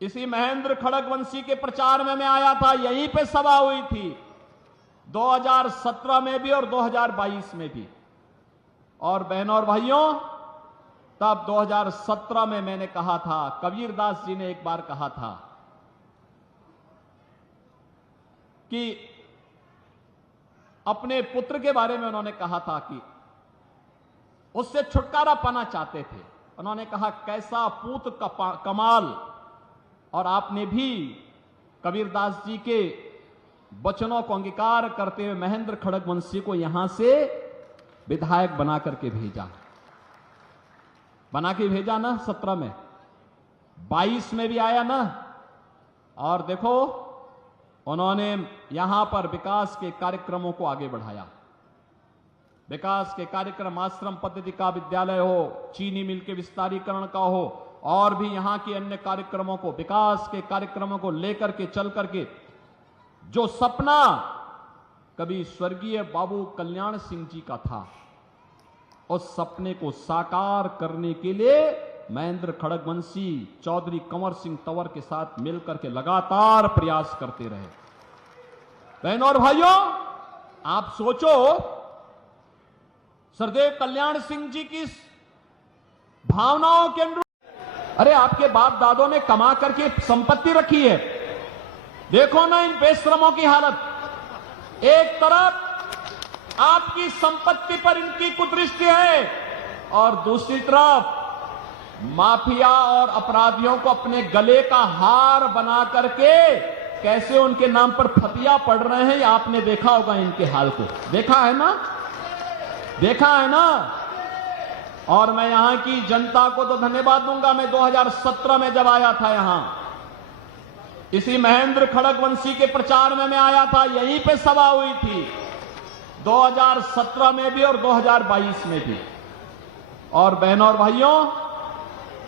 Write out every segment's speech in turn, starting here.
इसी महेंद्र खड़गवंशी के प्रचार में मैं आया था, यहीं पे सभा हुई थी 2017 में भी और 2022 में भी। और बहनों और भाइयों, तब 2017 में मैंने कहा था, कबीरदास जी ने एक बार कहा था कि अपने पुत्र के बारे में उन्होंने कहा था कि उससे छुटकारा पाना चाहते थे। उन्होंने कहा, कैसा पूत कमाल। और आपने भी कबीरदास जी के वचनों को अंगीकार करते हुए महेंद्र खड़गवंशी को यहां से विधायक बना करके भेजा, बना के भेजा ना 17 में, 22 में भी आया ना। और देखो, उन्होंने यहां पर विकास के कार्यक्रमों को आगे बढ़ाया। विकास के कार्यक्रम, आश्रम पद्धति का विद्यालय हो, चीनी मिल के विस्तारीकरण का हो, और भी यहां के अन्य कार्यक्रमों को, विकास के कार्यक्रमों को लेकर के चल करके जो सपना कभी स्वर्गीय बाबू कल्याण सिंह जी का था, उस सपने को साकार करने के लिए महेंद्र खड़गवंशी चौधरी कंवर सिंह तंवर के साथ मिलकर के लगातार प्रयास करते रहे। बहनों और भाइयों, आप सोचो, सरदेव कल्याण सिंह जी की भावनाओं के अनुरूप, अरे आपके बाप दादों ने कमा करके संपत्ति रखी है, देखो ना इन बेश्रमों की हालत। एक तरफ आपकी संपत्ति पर इनकी कुदृष्टि है और दूसरी तरफ माफिया और अपराधियों को अपने गले का हार बना करके कैसे उनके नाम पर फतिया पड़ रहे हैं, आपने देखा होगा इनके हाल को। देखा है ना, देखा है ना। और मैं यहां की जनता को तो धन्यवाद दूंगा। मैं 2017 में जब आया था यहां, इसी महेंद्र खड़गवंशी के प्रचार में मैं आया था, यहीं पे सभा हुई थी 2017 में भी और 2022 में भी। और बहनों और भाइयों,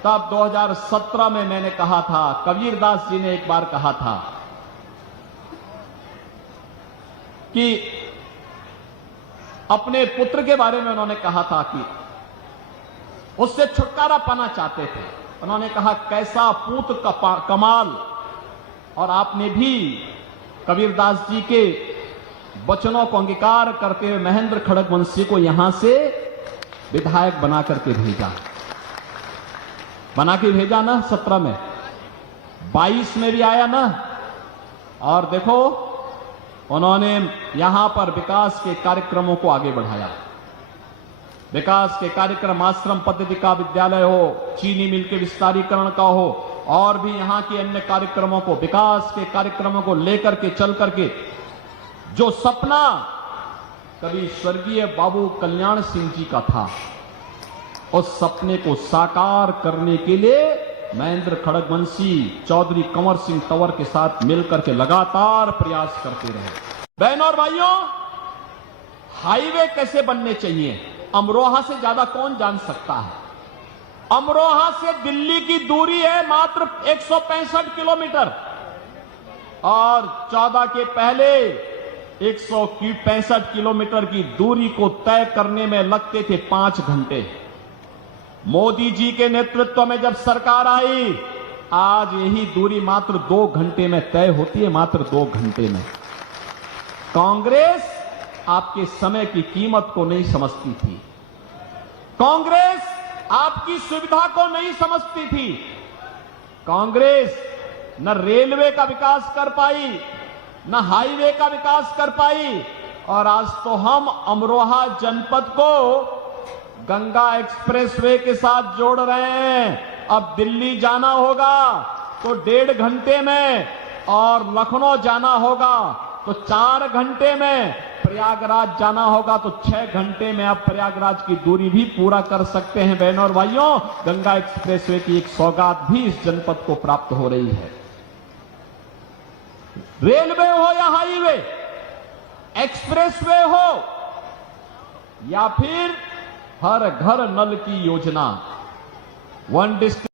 तब 2017 में मैंने कहा था, कबीरदास जी ने एक बार कहा था कि अपने पुत्र के बारे में उन्होंने कहा था कि उससे छुटकारा पाना चाहते थे। उन्होंने कहा, कैसा पूत कमाल। और आपने भी कबीरदास जी के वचनों को अंगीकार करते हुए महेंद्र खड़गवंशी को यहां से विधायक बना करके भेजा, बना के भेजा ना 17 में, 22 में भी आया ना। और देखो, उन्होंने यहां पर विकास के कार्यक्रमों को आगे बढ़ाया। विकास के कार्यक्रम, आश्रम पद्धति का विद्यालय हो, चीनी मिल के विस्तारीकरण का हो, और भी यहां के अन्य कार्यक्रमों को, विकास के कार्यक्रमों को लेकर के चल करके जो सपना कभी स्वर्गीय बाबू कल्याण सिंह जी का था, उस सपने को साकार करने के लिए महेंद्र खड़गवंशी चौधरी कंवर सिंह तंवर के साथ मिलकर के लगातार प्रयास करते रहे। बहनों और भाइयों, हाईवे कैसे बनने चाहिए, अमरोहा से ज्यादा कौन जान सकता है। अमरोहा से दिल्ली की दूरी है मात्र 165 किलोमीटर, और 14 के पहले 165 किलोमीटर की दूरी को तय करने में लगते थे 5 घंटे। मोदी जी के नेतृत्व में जब सरकार आई, आज यही दूरी मात्र 2 घंटे में तय होती है, मात्र 2 घंटे में। कांग्रेस आपके समय की कीमत को नहीं समझती थी, कांग्रेस आपकी सुविधा को नहीं समझती थी। कांग्रेस न रेलवे का विकास कर पाई, न हाईवे का विकास कर पाई, और आज तो हम अमरोहा जनपद को गंगा एक्सप्रेसवे के साथ जोड़ रहे हैं। अब दिल्ली जाना होगा तो 1.5 घंटे में, और लखनऊ जाना होगा तो 4 घंटे में, प्रयागराज जाना होगा तो 6 घंटे में। आप प्रयागराज की दूरी भी पूरा कर सकते हैं। बहनों और भाइयों, गंगा एक्सप्रेसवे की एक सौगात भी इस जनपद को प्राप्त हो रही है। रेलवे हो या हाईवे, एक्सप्रेसवे हो या फिर हर घर नल की योजना, 1 डिस्ट्रिक्ट